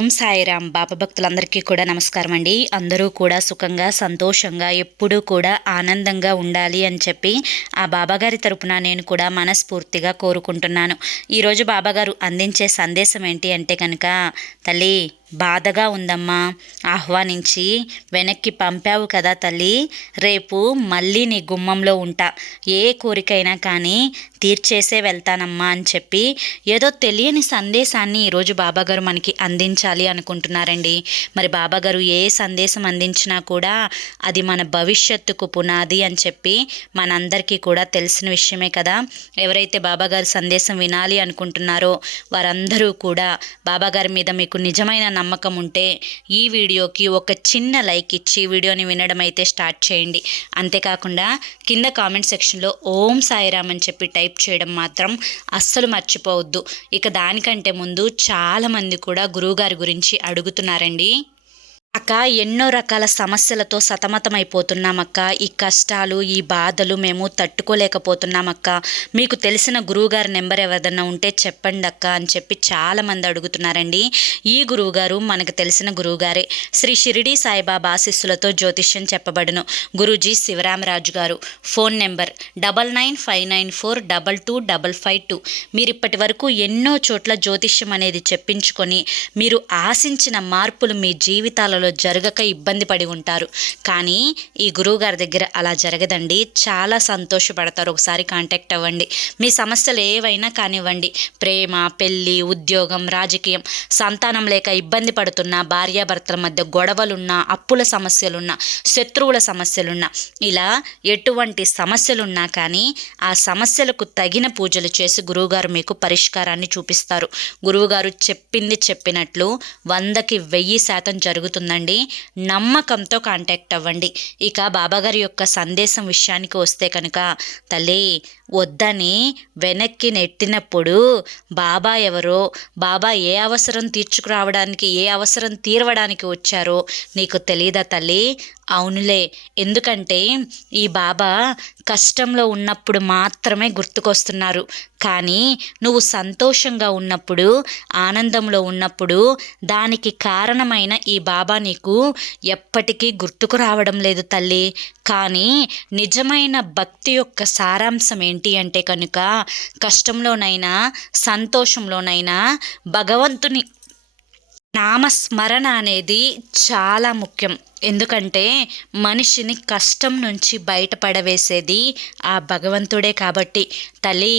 ఓం సాయిరామ్. బాబా భక్తులందరికీ కూడా నమస్కారం అండి. అందరూ కూడా సుఖంగా సంతోషంగా ఎప్పుడూ కూడా ఆనందంగా ఉండాలి అని చెప్పి ఆ బాబాగారి తరపున నేను కూడా మనస్ఫూర్తిగా కోరుకుంటున్నాను. ఈరోజు బాబాగారు అందించే సందేశం ఏంటి అంటే కనుక, తల్లి బాధగా ఉందమ్మా, ఆహ్వానించి వెనక్కి పంపావు కదా తల్లి, రేపు మళ్ళీ నీ గుమ్మంలో ఉంటా, ఏ కోరికైనా కానీ తీర్చేసే వెళ్తానమ్మా అని చెప్పి ఏదో తెలియని సందేశాన్ని ఈరోజు బాబాగారు మనకి అందించాలి అనుకుంటున్నారండి. మరి బాబాగారు ఏ సందేశం అందించినా కూడా అది మన భవిష్యత్తుకు పునాది అని చెప్పి మనందరికీ కూడా తెలిసిన విషయమే కదా. ఎవరైతే బాబాగారి సందేశం వినాలి అనుకుంటున్నారో వారందరూ కూడా బాబాగారి మీద మీకు నిజమైన నమ్మకం ఉంటే ఈ వీడియోకి ఒక చిన్న లైక్ ఇచ్చి వీడియోని వినడం అయితే స్టార్ట్ చేయండి. అంతేకాకుండా కింద కామెంట్ సెక్షన్లో ఓం సాయిరామ్ అని చెప్పి టైప్ చేయడం మాత్రం అస్సలు మర్చిపోవద్దు. ఇక దానికంటే ముందు చాలామంది కూడా గురువుగారి గురించి అడుగుతున్నారండి. అక్క, ఎన్నో రకాల సమస్యలతో సతమతమైపోతున్నామక్క, ఈ కష్టాలు ఈ బాధలు మేము తట్టుకోలేకపోతున్నామక్క, మీకు తెలిసిన గురువుగారి నెంబర్ ఎవరిదన్నా ఉంటే చెప్పండి అక్క అని చెప్పి చాలామంది అడుగుతున్నారండి. ఈ గురువుగారు మనకు తెలిసిన గురువుగారే. శ్రీ షిరిడి సాయిబాబా ఆశీస్సులతో జ్యోతిష్యం చెప్పబడును గురూజీ శివరామరాజు గారు. Phone number 9959422552. మీరు ఇప్పటి వరకు ఎన్నో చోట్ల జ్యోతిష్యం అనేది చెప్పించుకొని మీరు ఆశించిన మార్పులు మీ జీవితాలలో జరగక ఇబ్బంది పడి ఉంటారు. కానీ ఈ గురువుగారి దగ్గర అలా జరగదండి. చాలా సంతోషపడతారు. ఒకసారి కాంటాక్ట్ అవ్వండి. మీ సమస్యలు ఏవైనా కానివ్వండి, ప్రేమ, పెళ్ళి, ఉద్యోగం, రాజకీయం, సంతానం లేక ఇబ్బంది పడుతున్న భార్యాభర్తల మధ్య గొడవలున్నా, అప్పుల సమస్యలున్నా, శత్రువుల సమస్యలున్నా, ఇలా ఎటువంటి సమస్యలున్నా కానీ ఆ సమస్యలకు తగిన పూజలు చేసి గురువుగారు మీకు పరిష్కారాన్ని చూపిస్తారు. గురువుగారు చెప్పింది చెప్పినట్లు 100కి 1000% జరుగుతుందండి. నమ్మకంతో కాంటాక్ట్ అవ్వండి. ఇక బాబాగారి యొక్క సందేశం విషయానికి వస్తే కనుక, తల్లి వద్దని వెనక్కి నెట్టినప్పుడు బాబా ఎవరో, బాబా ఏ అవసరం తీర్చుకురావడానికి, ఏ అవసరం తీరవడానికి వచ్చారో నీకు తెలియదా తల్లి? అవునులే, ఎందుకంటే ఈ బాబా కష్టంలో ఉన్నప్పుడు మాత్రమే గుర్తుకొస్తున్నారు. కానీ నువ్వు సంతోషంగా ఉన్నప్పుడు, ఆనందంలో ఉన్నప్పుడు దానికి కారణమైన ఈ బాబా నీకు ఎప్పటికీ గుర్తుకు రావడం లేదు తల్లి. కానీ నిజమైన భక్తి యొక్క సారాంశం ఏంటి అంటే కనుక, కష్టంలోనైనా సంతోషంలోనైనా భగవంతుని నామస్మరణ అనేది చాలా ముఖ్యం. ఎందుకంటే మనిషిని కష్టం నుంచి బయటపడవేసేది ఆ భగవంతుడే కాబట్టి. తల్లి,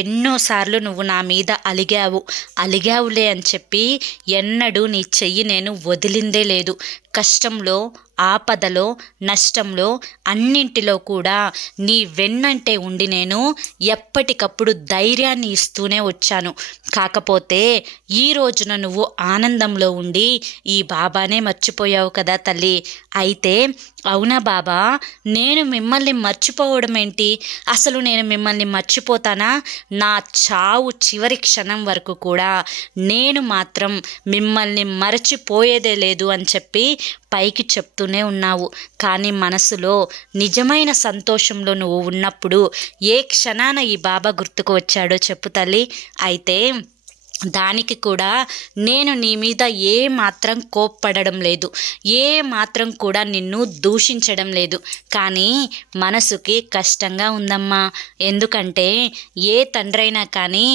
ఎన్నోసార్లు నువ్వు నా మీద అలిగావులే అని చెప్పి ఎన్నడూ నీ చెయ్యి నేను వదిలిందే లేదు. కష్టంలో, ఆపదలో, నష్టంలో, అన్నింటిలో కూడా నీ వెన్నంటే ఉండి నేను ఎప్పటికప్పుడు ధైర్యాన్ని ఇస్తూనే వచ్చాను. కాకపోతే ఈ రోజున నువ్వు ఆనందంలో ఉండి ఈ బాబానే మర్చిపోయావు కదా తల్లి. అయితే అవునా బాబా, నేను మిమ్మల్ని మర్చిపోవడం ఏంటి? అసలు నేను మిమ్మల్ని మర్చిపోతానా? నా చావు చివరి క్షణం వరకు కూడా నేను మాత్రం మిమ్మల్ని మరచిపోయేదే లేదు అని చెప్పి పైకి చెప్తూనే ఉన్నావు. కానీ మనసులో నిజమైన సంతోషంలో నువ్వు ఉన్నప్పుడు ఏ క్షణాన ఈ బాబా గుర్తుకు వచ్చాడో చెప్పు తల్లి. అయితే దానికి కూడా నేను నీ మీద ఏ మాత్రం కోప్పడడం లేదు, ఏ మాత్రం కూడా నిన్ను దూషించడం లేదు. కానీ మనసుకి కష్టంగా ఉందమ్మా. ఎందుకంటే ఏ తండ్రైనా కానీ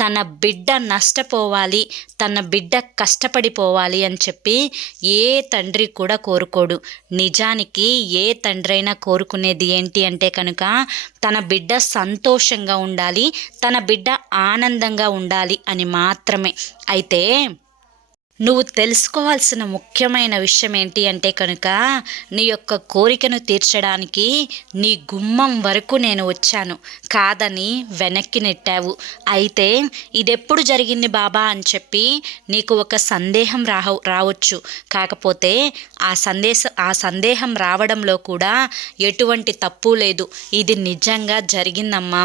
తన బిడ్డ నష్టపోవాలి, తన బిడ్డ కష్టపడిపోవాలి అని చెప్పి ఏ తండ్రి కూడా కోరుకోడు. నిజానికి ఏ తండ్రైనా కోరుకునేది ఏంటి అంటే కనుక, తన బిడ్డ సంతోషంగా ఉండాలి, తన బిడ్డ ఆనందంగా ఉండాలి అని మాత్రమే. అయితే నువ్వు తెలుసుకోవాల్సిన ముఖ్యమైన విషయం ఏంటి అంటే కనుక, నీ యొక్క కోరికను తీర్చడానికి నీ గుమ్మం వరకు నేను వచ్చాను, కాదని వెనక్కి నెట్టావు. అయితే ఇదెప్పుడు జరిగింది బాబా అని చెప్పి నీకు ఒక సందేహం రావచ్చు. కాకపోతే ఆ సందేహం రావడంలో కూడా ఎటువంటి తప్పు లేదు. ఇది నిజంగా జరిగిందమ్మా.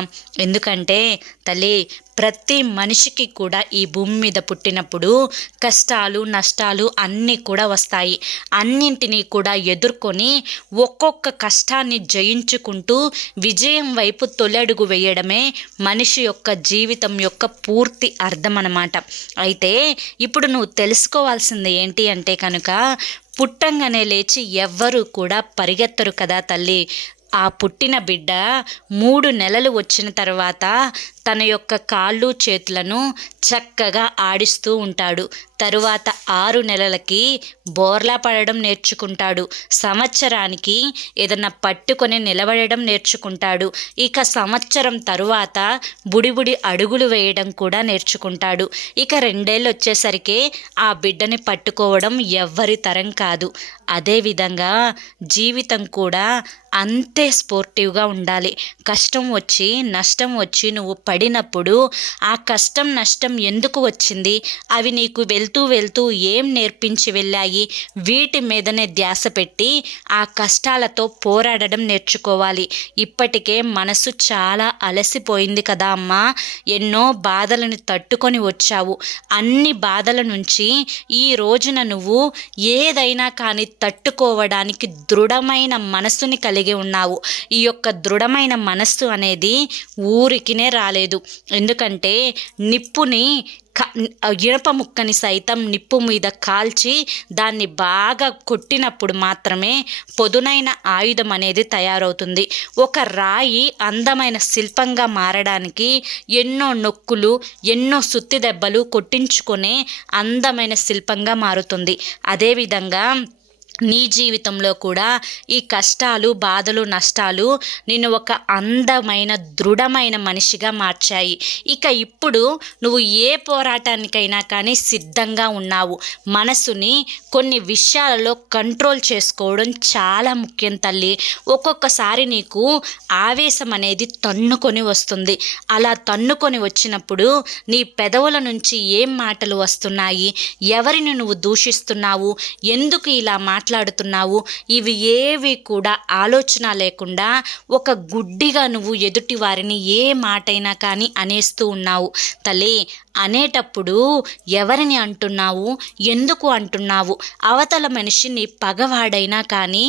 ఎందుకంటే తల్లి, ప్రతి మనిషికి కూడా ఈ భూమి మీద పుట్టినప్పుడు కష్టాలు నష్టాలు అన్నీ కూడా వస్తాయి. అన్నింటినీ కూడా ఎదుర్కొని ఒక్కొక్క కష్టాన్ని జయించుకుంటూ విజయం వైపు తొలడుగు వేయడమే మనిషి యొక్క జీవితం యొక్క పూర్తి అర్థం అన్నమాట. అయితే ఇప్పుడు నువ్వు తెలుసుకోవాల్సింది ఏంటి అంటే కనుక, పుట్టంగానే లేచి ఎవ్వరూ కూడా పరిగెత్తరు కదా తల్లి. ఆ పుట్టిన బిడ్డ 3 నెలలు వచ్చిన తర్వాత తన యొక్క కాళ్ళు చేతులను చక్కగా ఆడిస్తూ ఉంటాడు. తరువాత 6 నెలలకి బోర్లా పడడం నేర్చుకుంటాడు. సంవత్సరానికి ఏదన్నా పట్టుకొని నిలబడడం నేర్చుకుంటాడు. ఇక సంవత్సరం తరువాత బుడిబుడి అడుగులు వేయడం కూడా నేర్చుకుంటాడు. ఇక 2 ఏళ్ళు వచ్చేసరికి ఆ బిడ్డని పట్టుకోవడం ఎవ్వరి తరం కాదు. అదేవిధంగా జీవితం కూడా అంతే స్పోర్టివ్గా ఉండాలి. కష్టం వచ్చి నష్టం వచ్చి నువ్వు పడినప్పుడు ఆ కష్టం నష్టం ఎందుకు వచ్చింది, అవి నీకు వెళ్తూ వెళ్తూ ఏం నేర్పించి వెళ్ళాయి, వీటి మీదనే ధ్యాస పెట్టి ఆ కష్టాలతో పోరాడడం నేర్చుకోవాలి. ఇప్పటికే మనసు చాలా అలసిపోయింది కదా అమ్మా. ఎన్నో బాధలను తట్టుకొని వచ్చావు. అన్ని బాధల నుంచి ఈ రోజున నువ్వు ఏదైనా కానీ తట్టుకోవడానికి దృఢమైన మనసుని కలిగి ఉన్నావు. ఈ యొక్క దృఢమైన మనస్సు అనేది ఊరికినే రాలేదు. ఎందుకంటే నిప్పుని ఇనప ముక్కని సైతం నిప్పు మీద కాల్చి దాన్ని బాగా కొట్టినప్పుడు మాత్రమే పొదునైన ఆయుధం అనేది తయారవుతుంది. ఒక రాయి అందమైన శిల్పంగా మారడానికి ఎన్నో నొక్కులు ఎన్నో సుత్తి దెబ్బలు కొట్టించుకునే అందమైన శిల్పంగా మారుతుంది. అదేవిధంగా నీ జీవితంలో కూడా ఈ కష్టాలు బాధలు నష్టాలు నిన్ను ఒక అందమైన దృఢమైన మనిషిగా మార్చాయి. ఇక ఇప్పుడు నువ్వు ఏ పోరాటానికైనా కానీ సిద్ధంగా ఉన్నావు. మనసుని కొన్ని విషయాలలో కంట్రోల్ చేసుకోవడం చాలా ముఖ్యం తల్లి. ఒక్కొక్కసారి నీకు ఆవేశం అనేది తన్నుకొని వస్తుంది. అలా తన్నుకొని వచ్చినప్పుడు నీ పెదవుల నుంచి ఏం మాటలు వస్తున్నాయి, ఎవరిని నువ్వు దూషిస్తున్నావు, ఎందుకు ఇలా మాట్లాడుతున్నావు, ఇవి ఏవి కూడా ఆలోచన లేకుండా ఒక గుడ్డిగా నువ్వు ఎదుటి వారిని ఏ మాటైనా కానీ అనేస్తూ ఉన్నావు తల్లి. అనేటప్పుడు ఎవరిని అంటున్నావు, ఎందుకు అంటున్నావు, అవతల మనిషి నీ పగవాడైనా కానీ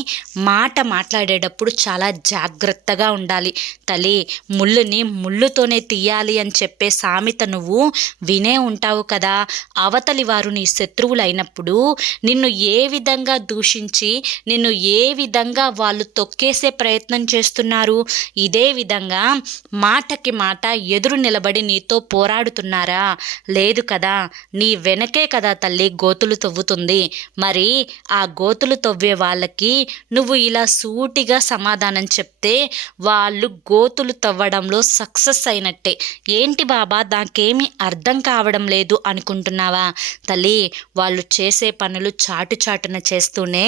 మాట మాట్లాడేటప్పుడు చాలా జాగ్రత్తగా ఉండాలి తల్లి. ముళ్ళుని ముళ్ళుతోనే తీయాలి అని చెప్పే సామెత నువ్వు వినే ఉంటావు కదా. అవతలి వారు నీ శత్రువులు అయినప్పుడు నిన్ను ఏ విధంగా దూషించి నిన్ను ఏ విధంగా వాళ్ళు తొక్కేసే ప్రయత్నం చేస్తున్నారు, ఇదే విధంగా మాటకి మాట ఎదురు నిలబడి నీతో పోరాడుతున్నారా? లేదు కదా. నీ వెనకే కదా తల్లి గోతులు తవ్వుతుంది. మరి ఆ గోతులు తవ్వే వాళ్ళకి నువ్వు ఇలా సూటిగా సమాధానం చెప్తే వాళ్ళు గోతులు తవ్వడంలో సక్సెస్ అయినట్టే. ఏంటి బాబా నాకేమీ అర్థం కావడం లేదు అనుకుంటున్నావా తల్లి? వాళ్ళు చేసే పనులు చాటున చేస్తూనే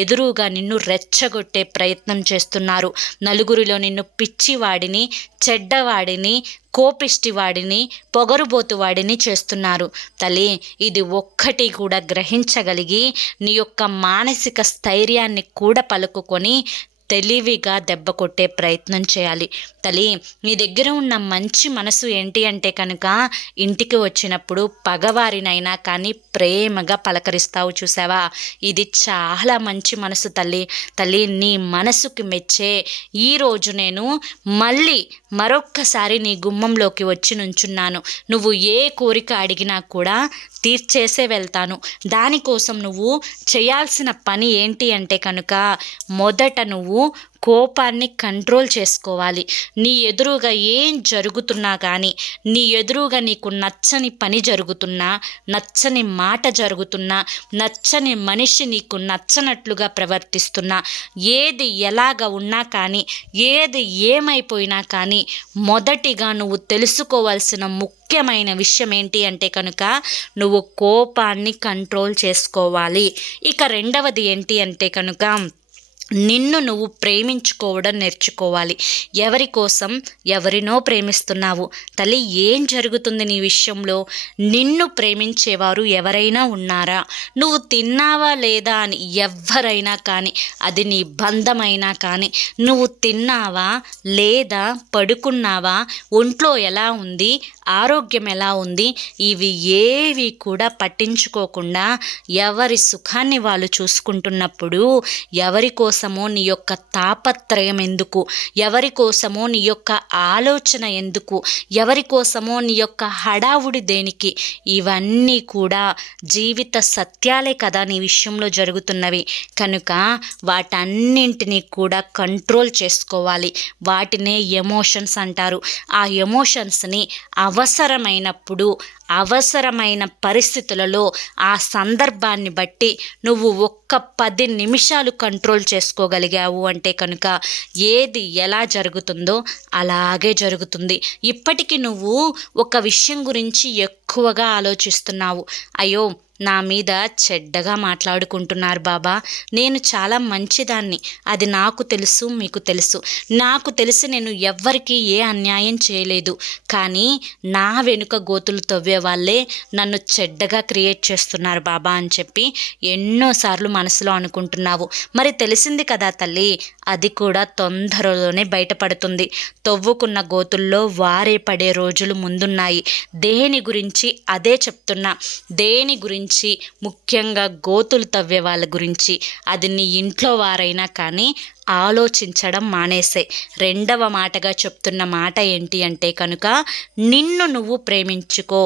ఎదురుగా నిన్ను రెచ్చగొట్టే ప్రయత్నం చేస్తున్నారు. నలుగురిలో నిన్ను పిచ్చివాడిని, చెడ్డవాడిని, కోపిష్టివాడిని, పొగరుబోతువాడిని చేస్తున్నారు తల్లి. ఇది ఒక్కటి కూడా గ్రహించగలిగి నీ యొక్క మానసిక స్థైర్యాన్ని కూడా పలుకుకొని తెలివిగా దెబ్బ కొట్టే ప్రయత్నం చేయాలి తల్లి. నీ దగ్గర ఉన్న మంచి మనసు ఏంటి అంటే కనుక, ఇంటికి వచ్చినప్పుడు పగవారినైనా కానీ ప్రేమగా పలకరిస్తావు చూసావా. ఇది చాలా మంచి మనసు తల్లి. తల్లి నీ మనసుకి మెచ్చే ఈరోజు నేను మళ్ళీ మరొక్కసారి నీ గుమ్మంలోకి వచ్చి నుంచున్నాను. నువ్వు ఏ కోరిక అడిగినా కూడా తీర్చేసే వెళ్తాను. దానికోసం నువ్వు చేయాల్సిన పని ఏంటి అంటే కనుక, మొదట నువ్వు కోపాన్ని కంట్రోల్ చేసుకోవాలి. నీ ఎదురుగా ఏం జరుగుతున్నా కానీ, నీ ఎదురుగా నీకు నచ్చని పని జరుగుతున్నా, నచ్చని మాట జరుగుతున్నా, నచ్చని మనిషి నీకు నచ్చనట్లుగా ప్రవర్తిస్తున్నా, ఏది ఎలాగ ఉన్నా కానీ, ఏది ఏమైపోయినా కానీ, మొదటిగా నువ్వు తెలుసుకోవాల్సిన ముఖ్యమైన విషయం ఏంటి అంటే కనుక, నువ్వు కోపాన్ని కంట్రోల్ చేసుకోవాలి. ఇక రెండవది ఏంటి అంటే కనుక, నిన్ను నువ్వు ప్రేమించుకోవడం నేర్చుకోవాలి. ఎవరి కోసం ఎవరినో ప్రేమిస్తున్నావు తల్లి. ఏం జరుగుతుంది నీ విషయంలో? నిన్ను ప్రేమించేవారు ఎవరైనా ఉన్నారా? నువ్వు తిన్నావా లేదా అని ఎవరైనా కానీ, అది నీ బంధమైనా కానీ, నువ్వు తిన్నావా లేదా, పడుకున్నావా, ఒంట్లో ఎలా ఉంది ఆరోగ్యం ఎలా ఉంది, ఇవి ఏవి కూడా పట్టించుకోకుండా ఎవరి సుఖాన్ని వాళ్ళు చూసుకుంటున్నప్పుడు ఎవరి కోసమో నీ యొక్క తాపత్రయం ఎందుకు, ఎవరి కోసమో నీ యొక్క ఆలోచన ఎందుకు, ఎవరి కోసమో నీ యొక్క హడావుడి దేనికి? ఇవన్నీ కూడా జీవిత సత్యాలే కదా నీ విషయంలో జరుగుతున్నవి. కనుక వాటన్నింటినీ కూడా కంట్రోల్ చేసుకోవాలి. వాటినే ఎమోషన్స్ అంటారు. ఆ ఎమోషన్స్ని అవసరమైనప్పుడు అవసరమైన పరిస్థితులలో ఆ సందర్భాన్ని బట్టి నువ్వు ఒక్క 10 నిమిషాలు కంట్రోల్ చేసుకోగలిగావు అంటే కనుక ఏది ఎలా జరుగుతుందో అలాగే జరుగుతుంది. ఇప్పటికీ నువ్వు ఒక విషయం గురించి ఎక్కువగా ఆలోచిస్తున్నావు. అయ్యో, నా మీద చెడ్డగా మాట్లాడుకుంటున్నారు బాబా, నేను చాలా మంచిదాన్ని, అది నాకు తెలుసు, మీకు తెలుసు, నాకు తెలిసి నేను ఎవ్వరికీ ఏ అన్యాయం చేయలేదు, కానీ నా వెనుక గోతులు తవ్వే వాళ్ళే నన్ను చెడ్డగా క్రియేట్ చేస్తున్నారు బాబా అని చెప్పి ఎన్నోసార్లు మనసులో అనుకుంటున్నావు. మరి తెలిసింది కదా తల్లి, అది కూడా తొందరలోనే బయటపడుతుంది. తవ్వుకున్న గోతుల్లో వారే పడే రోజులు ముందున్నాయి. దేని గురించి అదే చెప్తున్నా, దేని గురించి, ముఖ్యంగా గోతులు తవ్వే వాళ్ళ గురించి. అది నీ ఇంట్లో వారైనా కానీ ఆలోచించడం మానేసే. రెండవ మాటగా చెప్తున్న మాట ఏంటి అంటే కనుక నిన్ను నువ్వు ప్రేమించుకో,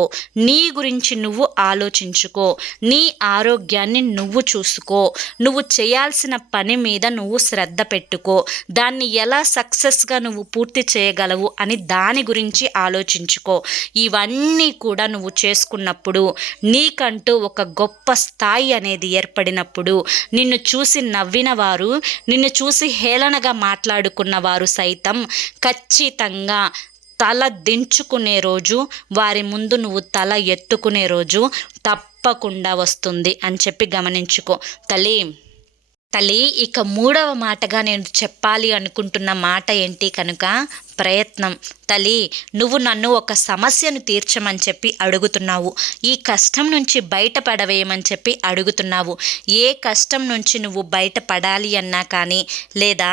నీ గురించి నువ్వు ఆలోచించుకో, నీ ఆరోగ్యాన్ని నువ్వు చూసుకో, నువ్వు చేయాల్సిన పని మీద నువ్వు శ్రద్ధ పెట్టుకో, దాన్ని ఎలా సక్సెస్గా నువ్వు పూర్తి చేయగలవు అని దాని గురించి ఆలోచించుకో. ఇవన్నీ కూడా నువ్వు చేసుకున్నప్పుడు నీకంటూ ఒక గొప్ప స్థాయి అనేది ఏర్పడినప్పుడు నిన్ను చూసి నవ్విన వారు, నిన్ను చూసి హేళనగా మాట్లాడుకున్న వారు సైతం ఖచ్చితంగా తల దించుకునే రోజు, వారి ముందు నువ్వు తల ఎత్తుకునే రోజు తప్పకుండా వస్తుంది అని చెప్పి గమనించుకో తల్లి. ఇక మూడవ మాటగా నేను చెప్పాలి అనుకుంటున్న మాట ఏంటి కనుక ప్రయత్నం. తల్లి, నువ్వు నన్ను ఒక సమస్యను తీర్చమని చెప్పి అడుగుతున్నావు, ఈ కష్టం నుంచి బయటపడవేయమని చెప్పి అడుగుతున్నావు. ఏ కష్టం నుంచి నువ్వు బయటపడాలి అన్నా కానీ, లేదా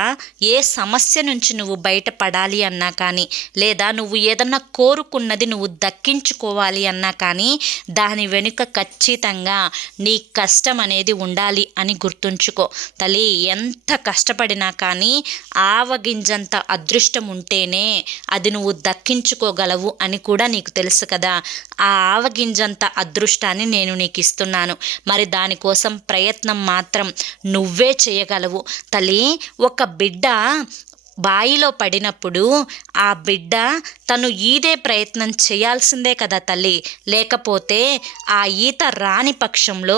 ఏ సమస్య నుంచి నువ్వు బయటపడాలి అన్నా కానీ, లేదా నువ్వు ఏదన్నా కోరుకున్నది నువ్వు దక్కించుకోవాలి అన్నా కానీ దాని వెనుక ఖచ్చితంగా నీ కష్టం అనేది ఉండాలి అని గుర్తుంచుకో తల్లి. ఎంత కష్టపడినా కానీ ఆవగింజంత అదృష్టం ఉంటేనే అది నువ్వు దక్కించుకోగలవు అని కూడా నీకు తెలుసు కదా. ఆ ఆవగింజంత అదృష్టాన్ని నేను నీకు ఇస్తున్నాను. మరి దానికోసం ప్రయత్నం మాత్రం నువ్వే చేయగలవు తల్లి. ఒక బిడ్డ బాయిలో పడినప్పుడు ఆ బిడ్డ తను ఈదే ప్రయత్నం చేయాల్సిందే కదా తల్లి. లేకపోతే ఆ ఈత రాని పక్షంలో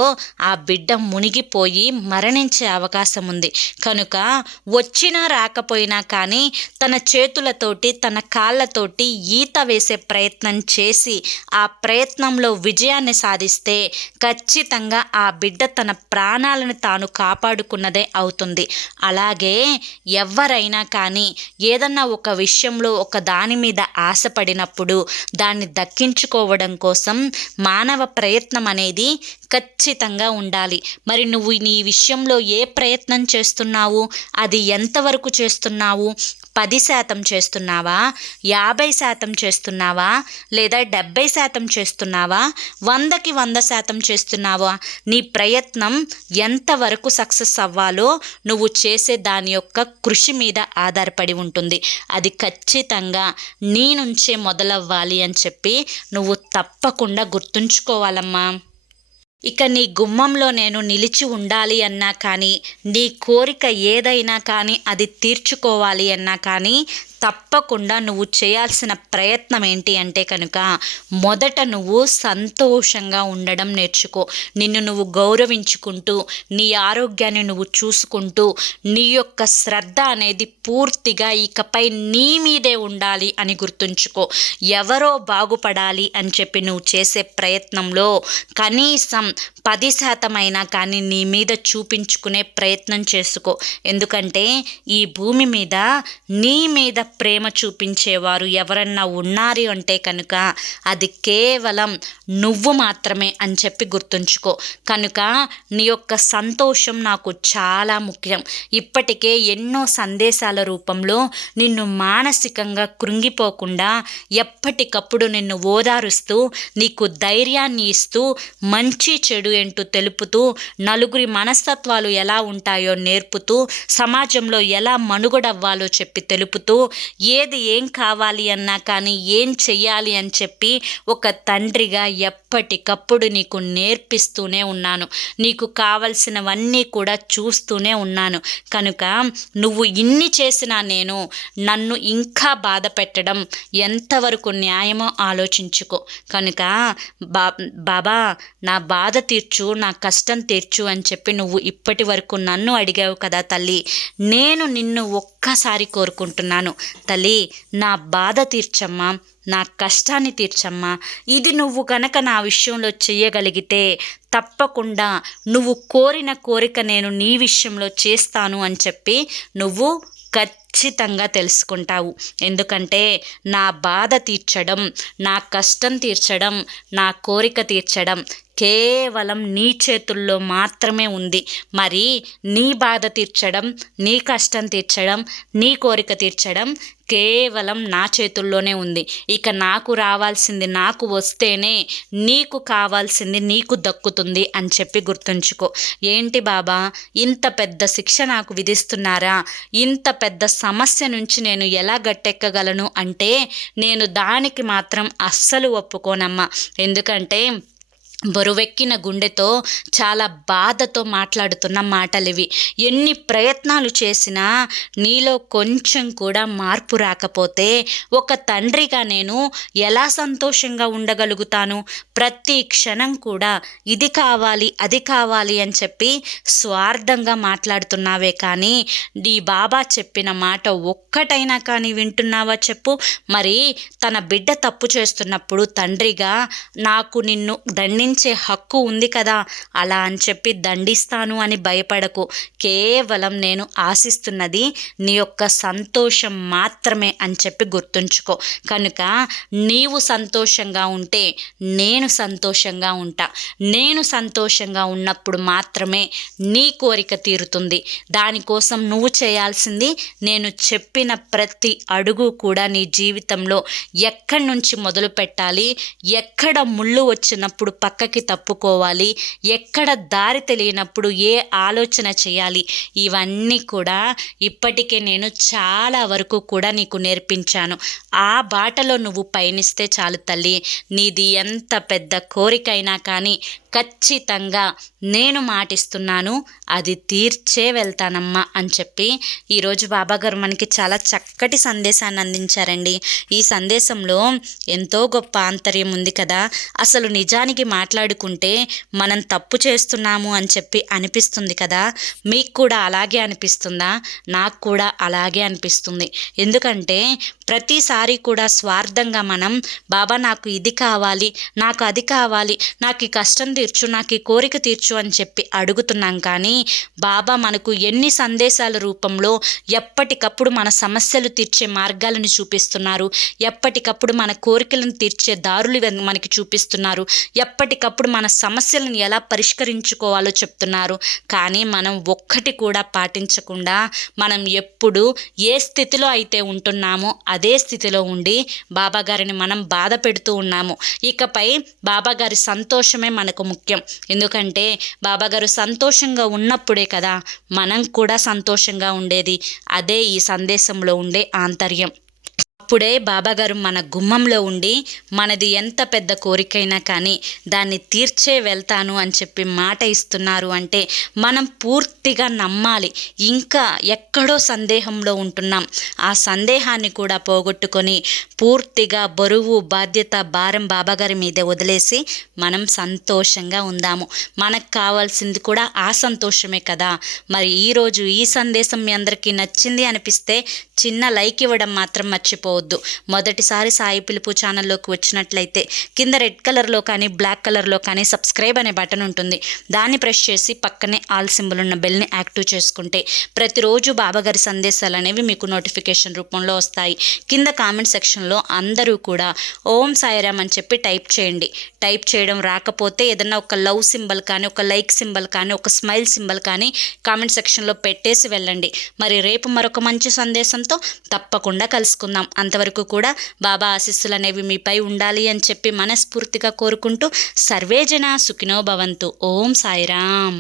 ఆ బిడ్డ మునిగిపోయి మరణించే అవకాశం ఉంది. కనుక వచ్చినా రాకపోయినా కానీ తన చేతులతోటి తన కాళ్ళతోటి ఈత వేసే ప్రయత్నం చేసి ఆ ప్రయత్నంలో విజయాన్ని సాధిస్తే ఖచ్చితంగా ఆ బిడ్డ తన ప్రాణాలను తాను కాపాడుకున్నదే అవుతుంది. అలాగే ఎవరైనా కానీ ఏదన్నా ఒక విషయంలో ఒక దాని మీద ఆశపడినప్పుడు దాన్ని దక్కించుకోవడం కోసం మానవ ప్రయత్నం అనేది ఖచ్చితంగా ఉండాలి. మరి నువ్వు నీ విషయంలో ఏ ప్రయత్నం చేస్తున్నావు, అది ఎంతవరకు చేస్తున్నావు? 10% చేస్తున్నావా, 50% చేస్తున్నావా, లేదా 70% చేస్తున్నావా, 100కి 100% చేస్తున్నావా? నీ ప్రయత్నం ఎంతవరకు సక్సెస్ అవ్వాలో నువ్వు చేసే దాని యొక్క కృషి మీద ఆధారపడి ఉంటుంది. అది ఖచ్చితంగా నీ నుంచే మొదలవ్వాలి అని చెప్పి నువ్వు తప్పకుండా గుర్తుంచుకోవాలమ్మా. ఇక నీ గుమ్మంలో నేను నిలిచి ఉండాలి అన్నా కానీ, నీ కోరిక ఏదైనా కానీ అది తీర్చుకోవాలి అన్నా కానీ తప్పకుండా నువ్వు చేయాల్సిన ప్రయత్నం ఏంటి అంటే కనుక మొదట నువ్వు సంతోషంగా ఉండడం నేర్చుకో. నిన్ను నువ్వు గౌరవించుకుంటూ, నీ ఆరోగ్యాన్ని నువ్వు చూసుకుంటూ, నీ యొక్క శ్రద్ధ అనేది పూర్తిగా ఇకపై నీ మీదే ఉండాలి అని గుర్తుంచుకో. ఎవరో బాగుపడాలి అని చెప్పి నువ్వు చేసే ప్రయత్నంలో కనీసం 10% అయినా కానీ నీ మీద చూపించుకునే ప్రయత్నం చేసుకో. ఎందుకంటే ఈ భూమి మీద నీ మీద ప్రేమ చూపించేవారు ఎవరన్నా ఉన్నారు అంటే కనుక అది కేవలం నువ్వు మాత్రమే అని చెప్పి గుర్తుంచుకో. కనుక నీ యొక్క సంతోషం నాకు చాలా ముఖ్యం. ఇప్పటికే ఎన్నో సందేశాల రూపంలో నిన్ను మానసికంగా కృంగిపోకుండా ఎప్పటికప్పుడు నిన్ను ఓదారుస్తూ నీకు ధైర్యాన్ని ఇస్తూ మంచి చెడు ఏంటో తెలుపుతూ నలుగురి మనస్తత్వాలు ఎలా ఉంటాయో నేర్పుతూ సమాజంలో ఎలా మనుగడవ్వాలో చెప్పి తెలుపుతూ ఏది ఏం కావాలి అన్నా కానీ ఏం చెయ్యాలి అని చెప్పి ఒక తండ్రిగా ఎప్పటికప్పుడు నీకు నేర్పిస్తూనే ఉన్నాను. నీకు కావలసినవన్నీ కూడా చూస్తూనే ఉన్నాను. కనుక నువ్వు ఇన్ని చేసినా నేను నన్ను ఇంకా బాధ పెట్టడం ఎంతవరకు న్యాయమో ఆలోచించుకో. కనుక బాబా నా బాధ తీర్చు, నా కష్టం తీర్చు అని చెప్పి నువ్వు ఇప్పటి వరకు నన్ను అడిగావు కదా తల్లి. నేను నిన్ను ఒక్కసారి కోరుకుంటున్నాను తల్లి, నా బాధ తీర్చమ్మా, నా కష్టాన్ని తీర్చమ్మా. ఇది నువ్వు కనుక నా విషయంలో చెయ్యగలిగితే తప్పకుండా నువ్వు కోరిన కోరిక నేను నీ విషయంలో చేస్తాను అని చెప్పి నువ్వు ఖచ్చితంగా తెలుసుకుంటావు. ఎందుకంటే నా బాధ తీర్చడం, నా కష్టం తీర్చడం, నా కోరిక తీర్చడం కేవలం నీ చేతుల్లో మాత్రమే ఉంది. మరి నీ బాధ తీర్చడం, నీ కష్టం తీర్చడం, నీ కోరిక తీర్చడం కేవలం నా చేతుల్లోనే ఉంది. ఇక నాకు రావాల్సింది నాకు వస్తేనే నీకు కావాల్సింది నీకు దక్కుతుంది అని చెప్పి గుర్తుంచుకో. ఏంటి బాబా ఇంత పెద్ద శిక్ష నాకు విధిస్తున్నారా? ఇంత పెద్ద సమస్య నుంచి నేను ఎలా గట్టెక్కగలను అంటే నేను దానికి మాత్రం అస్సలు ఒప్పుకోనమ్మా. ఎందుకంటే బరువెక్కిన గుండెతో చాలా బాధతో మాట్లాడుతున్న మాటలివి. ఎన్ని ప్రయత్నాలు చేసినా నీలో కొంచెం కూడా మార్పు రాకపోతే ఒక తండ్రిగా నేను ఎలా సంతోషంగా ఉండగలుగుతాను? ప్రతి క్షణం కూడా ఇది కావాలి అది కావాలి అని చెప్పి స్వార్థంగా మాట్లాడుతున్నావే కానీ నీ బాబా చెప్పిన మాట ఒక్కటైనా కానీ వింటున్నావా చెప్పు? మరి తన బిడ్డ తప్పు చేస్తున్నప్పుడు తండ్రిగా నాకు నిన్ను దండించే హక్కు ఉంది కదా, అలా అని చెప్పి దండిస్తాను అని భయపడకు. కేవలం నేను ఆశిస్తున్నది నీ యొక్క సంతోషం మాత్రమే అని చెప్పి గుర్తుంచుకో. కనుక నీవు సంతోషంగా ఉంటే నేను సంతోషంగా ఉంటా. నేను సంతోషంగా ఉన్నప్పుడు మాత్రమే నీ కోరిక తీరుతుంది. దానికోసం నువ్వు చేయాల్సింది నేను చెప్పిన ప్రతి అడుగు కూడా నీ జీవితంలో ఎక్కడి నుంచి మొదలు పెట్టాలి, ఎక్కడ ముళ్ళు వచ్చినప్పుడు పక్కకి తప్పుకోవాలి, ఎక్కడ దారి తెలియనప్పుడు ఏ ఆలోచన చేయాలి, ఇవన్నీ కూడా ఇప్పటికే నేను చాలా వరకు కూడా నీకు నేర్పించాను. ఆ బాటలో నువ్వు పయనిస్తే చాలు తల్లి. నీది ఎంత పెద్ద కోరికైనా కానీ ఖచ్చితంగా నేను మాటిస్తున్నాను, అది తీర్చే వెళ్తానమ్మా అని చెప్పి ఈరోజు బాబాగారు మనకి చాలా చక్కటి సందేశాన్ని అందించారండి. ఈ సందేశంలో ఎంతో గొప్ప ఆంతర్యం ఉంది కదా. అసలు నిజానికి మాట్లాడుకుంటే మనం తప్పు చేస్తున్నాము అని చెప్పి అనిపిస్తుంది కదా. మీకు కూడా అలాగే అనిపిస్తుందా? నాకు కూడా అలాగే అనిపిస్తుంది. ఎందుకంటే ప్రతిసారి కూడా స్వార్థంగా మనం బాబా నాకు ఇది కావాలి, నాకు అది కావాలి, నాకు ఈ కష్టం తీర్చు, నాకు ఈ కోరిక తీర్చు అని చెప్పి అడుగుతున్నాం. కానీ బాబా మనకు ఎన్ని సందేశాల రూపంలో ఎప్పటికప్పుడు మన సమస్యలు తీర్చే మార్గాలను చూపిస్తున్నారు, ఎప్పటికప్పుడు మన కోరికలను తీర్చే దారులు మనకి చూపిస్తున్నారు, ఎప్పటికప్పుడు మన సమస్యలను ఎలా పరిష్కరించుకోవాలో చెప్తున్నారు. కానీ మనం ఒక్కటి కూడా పాటించకుండా మనం ఎప్పుడు ఏ స్థితిలో అయితే ఉంటున్నామో అదే స్థితిలో ఉండి బాబాగారిని మనం బాధ పెడుతూ ఉన్నాము. ఇకపై బాబాగారి సంతోషమే మనకు ముఖ్యం. ఎందుకంటే బాబాగారు సంతోషంగా ఉన్నప్పుడే కదా మనం కూడా సంతోషంగా ఉండేది. అదే ఈ సందేశంలో ఉండే ఆంతర్యం. అప్పుడే బాబాగారు మన గుమ్మంలో ఉండి మనది ఎంత పెద్ద కోరికైనా కానీ దాన్ని తీర్చే వెళ్తాను అని చెప్పి మాట ఇస్తున్నారు అంటే మనం పూర్తిగా నమ్మాలి. ఇంకా ఎక్కడో సందేహంలో ఉంటున్నాం. ఆ సందేహాన్ని కూడా పోగొట్టుకొని పూర్తిగా బరువు బాధ్యత భారం బాబాగారి మీదే వదిలేసి మనం సంతోషంగా ఉందాము. మనకు కావాల్సింది కూడా ఆ సంతోషమే కదా. మరి ఈరోజు ఈ సందేశం మీ అందరికీ నచ్చింది అనిపిస్తే చిన్న లైక్ ఇవ్వడం మాత్రం మర్చిపోవద్దు. మర్చిపోవద్దు. మొదటిసారి సాయి పిలుపు ఛానల్లోకి వచ్చినట్లయితే కింద రెడ్ కలర్లో కానీ బ్లాక్ కలర్లో కానీ సబ్స్క్రైబ్ అనే బటన్ ఉంటుంది. దాన్ని ప్రెస్ చేసి పక్కనే ఆల్ సింబల్ ఉన్న బెల్ని యాక్టివ్ చేసుకుంటే ప్రతిరోజు బాబాగారి సందేశాలు అనేవి మీకు నోటిఫికేషన్ రూపంలో వస్తాయి. కింద కామెంట్ సెక్షన్లో అందరూ కూడా ఓం సాయిరామ్ అని చెప్పి టైప్ చేయండి. టైప్ చేయడం రాకపోతే ఏదన్నా ఒక లవ్ సింబల్ కానీ, ఒక లైక్ సింబల్ కానీ, ఒక స్మైల్ సింబల్ కానీ కామెంట్ సెక్షన్లో పెట్టేసి వెళ్ళండి. మరి రేపు మరొక మంచి సందేశంతో తప్పకుండా కలుసుకుందాం. అంతవరకు కూడా బాబా ఆశీస్సులు అనేవి మీపై ఉండాలి అని చెప్పి మనస్ఫూర్తిగా కోరుకుంటూ సర్వేజన సుఖినో భవంతు. ఓం సాయిరామ్.